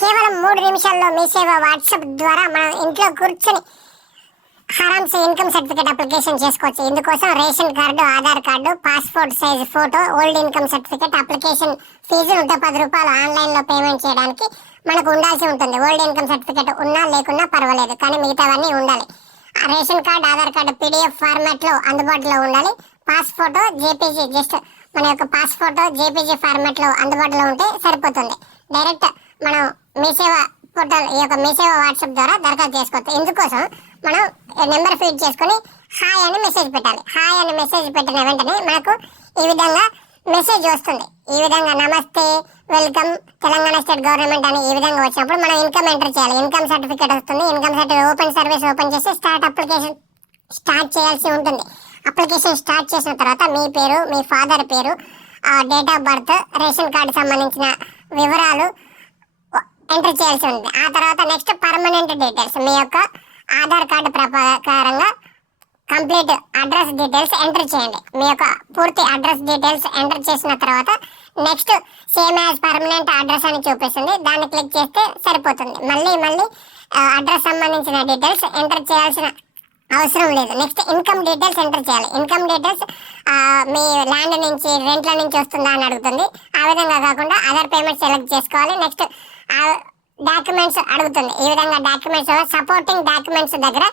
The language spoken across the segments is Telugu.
కేవలం 3 నిమిషాల్లో మీ సేవ వాట్సాప్ ద్వారా మనం ఇంట్లో కూర్చొని ఆరామ్సే ఇన్కమ్ సర్టిఫికేట్ అప్లికేషన్ చేసుకోవచ్చు. ఇందుకోసం ration card, Aadhaar card, passport size photo, old income certificate, application fee 110 రూపాయలు ఆన్లైన్లో పేమెంట్ చేయడానికి మనకు ఉండాల్సి ఉంటుంది. ఓల్డ్ ఇన్కమ్ సర్టిఫికేట్ ఉన్నా లేకున్నా పర్వాలేదు, కానీ మిగతావన్నీ ఉండాలి. Ration card, Aadhaar card PDF ఫార్మాట్లో అందుబాటులో ఉండాలి. పాస్ ఫోటో జేపీజీ, జస్ట్ మన యొక్క పాస్ ఫోటో జేపీజీ ఫార్మాట్లో అందుబాటులో ఉంటే సరిపోతుంది. డైరెక్ట్ మనం మీ సేవ పోర్టల్, ఈ యొక్క మీ సేవ వాట్సాప్ ద్వారా దరఖాస్తు చేసుకోవచ్చు. ఇందుకోసం మనం నెంబర్ ఫీడ్ చేసుకొని హాయ్ అని మెసేజ్ పెట్టాలి. హాయ్ అని మెసేజ్ పెట్టిన వెంటనే మనకు ఈ విధంగా మెసేజ్ వస్తుంది. ఈ విధంగా నమస్తే, వెల్కమ్ తెలంగాణ స్టేట్ గవర్నమెంట్ అని ఈ విధంగా వచ్చినప్పుడు మనం ఇన్కమ్ ఎంటర్ చేయాలి. ఇన్కమ్ సర్టిఫికేట్ వస్తుంది. Income certificate open service open చేసి స్టార్ట్ అప్లికేషన్ స్టార్ట్ చేయాల్సి ఉంటుంది. అప్లికేషన్ స్టార్ట్ చేసిన తర్వాత మీ పేరు, మీ ఫాదర్ పేరు, date of birth, ration card సంబంధించిన వివరాలు ఎంటర్ చేయాల్సి ఉంది. ఆ తర్వాత నెక్స్ట్ పర్మనెంట్ డీటెయిల్స్, మీ యొక్క ఆధార్ కార్డు ప్రకారంగా కంప్లీట్ అడ్రస్ డీటెయిల్స్ ఎంటర్ చేయండి. మీ యొక్క పూర్తి అడ్రస్ డీటెయిల్స్ ఎంటర్ చేసిన తర్వాత next same as permanent address అని చూపిస్తుంది. దాన్ని క్లిక్ చేస్తే సరిపోతుంది. మళ్ళీ అడ్రస్ సంబంధించిన డీటెయిల్స్ ఎంటర్ చేయాల్సిన అవసరం లేదు. నెక్స్ట్ ఇన్కమ్ డీటెయిల్స్ ఎంటర్ చేయాలి. ఇన్కమ్ డీటెయిల్స్ మీ ల్యాండ్ నుంచి, రెంట్ల నుంచి వస్తుందా అని అడుగుతుంది. ఆ విధంగా కాకుండా అదర్ పేమెంట్స్ సెలెక్ట్ చేసుకోవాలి. నెక్స్ట్ డాక్యుమెంట్స్ అడుగుతుంది. ఈ విధంగా డాక్యుమెంట్స్, సపోర్టింగ్ డాక్యుమెంట్స్ దగ్గర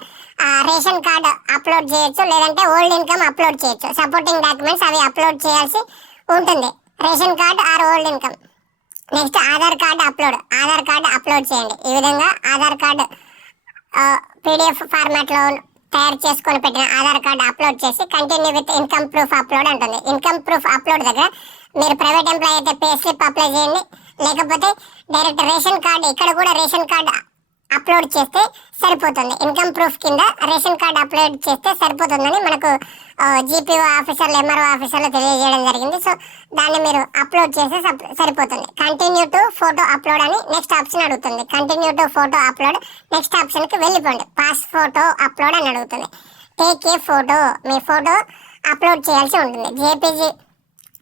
రేషన్ కార్డు అప్లోడ్ చేయొచ్చు, లేదంటే ఓల్డ్ ఇన్కమ్ అప్లోడ్ చేయొచ్చు. సపోర్టింగ్ డాక్యుమెంట్స్ అవి అప్లోడ్ చేయాల్సి ఉంటుంది. Ration card or old income. Next Aadhaar card upload చేయండి. ఈ విధంగా ఆధార్ కార్డు PDF ఫార్మాట్లో తయారు చేసుకొని పెట్టిన ఆధార్ కార్డు అప్లోడ్ చేసి continue with income proof upload ఉంటుంది. ఇన్కమ్ ప్రూఫ్ అప్లోడ్ దగ్గర మీరు ప్రైవేట్ ఎంప్లాయీ అయితే పే స్లిప్ అప్లై చేయండి, లేకపోతే డైరెక్ట్ రేషన్ కార్డు, ఇక్కడ కూడా రేషన్ కార్డు అప్లోడ్ చేస్తే సరిపోతుంది. ఇన్కమ్ ప్రూఫ్ కింద రేషన్ కార్డు అప్లోడ్ చేస్తే సరిపోతుందని మనకు GPO ఆఫీసర్లు, MRO ఆఫీసర్లు తెలియజేయడం జరిగింది. సో దాన్ని మీరు అప్లోడ్ చేస్తే సరిపోతుంది. కంటిన్యూ టు ఫోటో అప్లోడ్ అని నెక్స్ట్ ఆప్షన్ అడుగుతుంది. Continue to photo upload next ఆప్షన్కి వెళ్ళిపోండి. పాస్ ఫోటో అప్లోడ్ అని అడుగుతుంది. టేక్ ఏ ఫోటో, మీ ఫోటో అప్లోడ్ చేయాల్సి ఉంటుంది. JPG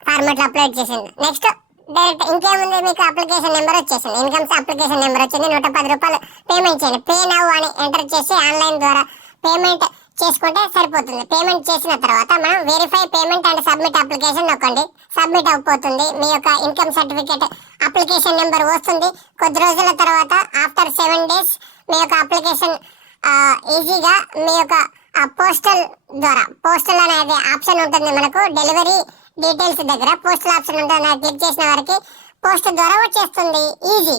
ఫార్మాట్లో అప్లోడ్ చేసింది. నెక్స్ట్ డైరెక్ట్ ఇంకేముంది, మీకు అప్లికేషన్ నెంబర్ వచ్చేసింది. ఇన్కమ్స్ అప్లికేషన్ నెంబర్ వచ్చింది. 110 రూపాయలు పేమెంట్ చేయండి. పే నౌ అని ఎంటర్ చేసి ఆన్లైన్ ద్వారా పేమెంట్ చేసుకుంటే సరిపోతుంది. పేమెంట్ చేసిన తర్వాత మనం verify payment and submit application నొక్కండి. సబ్మిట్ అయిపోతుంది. మీ యొక్క ఇన్కమ్ సర్టిఫికేట్ అప్లికేషన్ నెంబర్ వస్తుంది. కొద్ది రోజుల తర్వాత ఆఫ్టర్ 7 days మీ యొక్క అప్లికేషన్ ఈజీగా మీ యొక్క పోస్టల్ అనేది ఆప్షన్ ఉంటుంది. మనకు డెలివరీ డీటెయిల్స్ దగ్గర పోస్టల్ ఆప్షన్ ఉంటుంది. క్లిక్ చేసిన వారికి పోస్ట్ ద్వారా వచ్చేస్తుంది. ఈజీ.